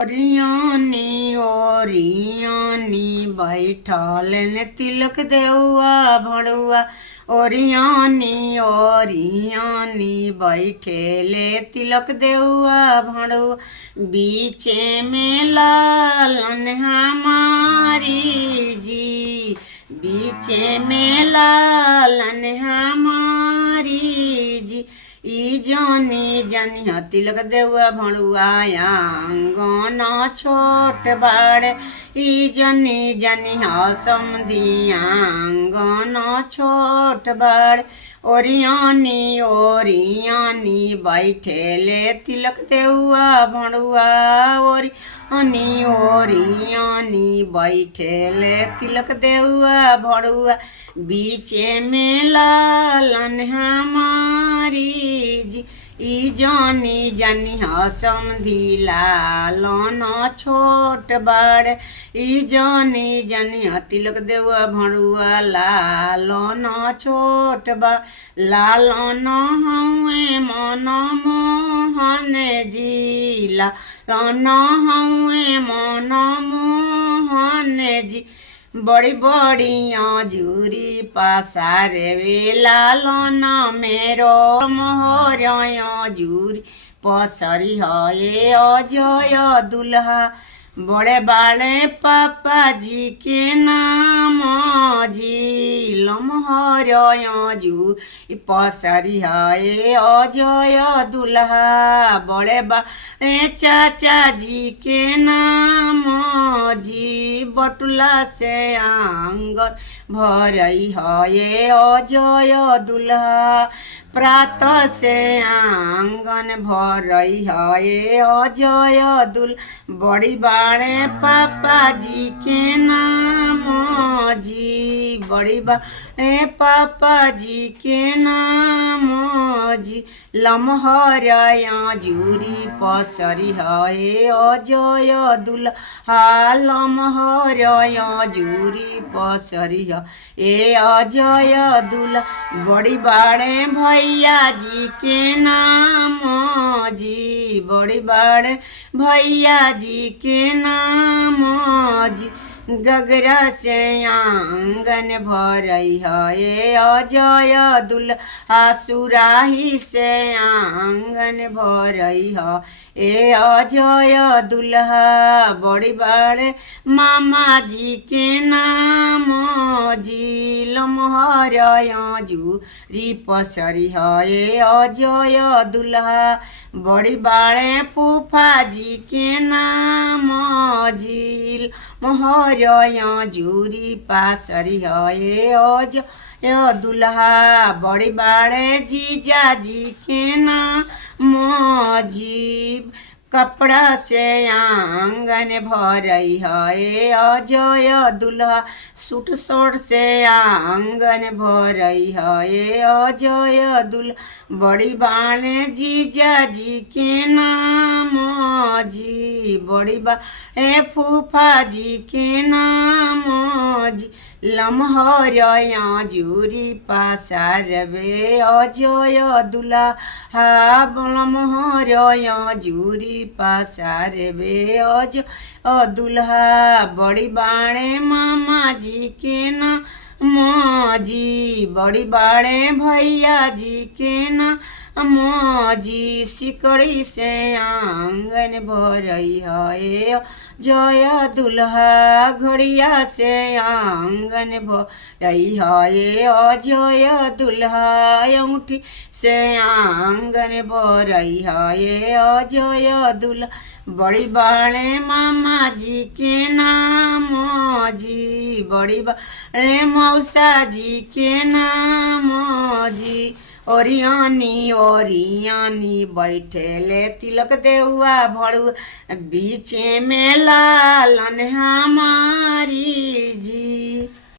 ओरियानी ओरियानी बैठल ने तिलक देउआ भड़ुआ। ओरियानी ओरियानी बैठेले तिलक देउआ भड़ुआ। बीचे में लालन हमारी जी, बीचे में लालन हमारी जी। ई जानी जानी तिलक देउआ भड़ुआ आंगन छोट बाड़े। ई जानी जानी समधी आंगन छोट बाड़े। ओरियानी ओरियानी बैठेले तिलक देउआ भड़ुआ। ओरियानी ओरियानी बैठेले तिलक देउआ भड़ुआ। बीचे में लालन हमारी जी, ई जानी जानी समधी लालन छोट बाड़े। ई जानी जानी तिलक देउआ भड़ुआ लालन छोट बा। लालन हउए मन मोहन जी, लालन हउए मन मोहन जी। बड़ी बड़ी आजूरी पसारे वे लालन मेरो मोहर आजूरी पसरी है अजय दुल्हा। बड़े बाड़े पापा जी के नाम जी, लमहर आजूरी पसरी है अजय दुल्हा। बड़े बाड़े चाचा जी के नाम जी, बटुला से आंगन भरई है अजय दुल्हा। प्रातः से आंगन भरई है अजय दुल्हा। बड़ी बाड़े पापा जी के नाम जी, बड़ी बाड़े पापा जी के नाम जी। लमहर आजूरी पसरी है अजय दुल्हा। लमहर आजूरी पसरी है अजय दुल्हा। बड़ी बाड़े भैया जी के नाम जी, बड़ी बाड़े भैया जी के नाम जी। गगरा से आंगन भरई है अजय दुल्हा। सुराही से आंगन भरई है अजय दुल्हा। बड़ी बाड़े मामा जी के नाम जी, लमहर आजूरी पसरी है अजय दुल्हा। बड़ी बाड़े फूफा जी के नाम जी, मोहर आजूरी पसरी है अजय दुल्हा। बड़ी बाड़े जीजा जी के नाम जी, कपड़ा से आंगन भरई है अजय दुल्हा। सूट सोट से आंगन भरई है अजय दुल्हा। बड़ी बाड़े जीजा जी के नाम जी, बड़ी बाड़े फूफा जी के नाम जी। लमहर आजूरी पसारबे अजय दुल्हा। लमहर आजूरी पसारबे अजय दुल्हा। बड़ी बाड़े मामा जी के नाम जी, बड़ी बाड़े भैया जी के नाम जी। सिकड़ी से आंगन भरई है जय दुल्हा। घड़िया से आंगन भरई है अजय दुल्हा। अंगूठी से आंगन भरई है अजय दुल्हा। बड़ी बाड़े मामा जी के नाम जी, बड़ी बाड़े मौसा जी के नाम जी। ओरियानी ओरियानी बैठेले तिलक देउआ भड़ुआ। बीचे में लालन हमारी जी।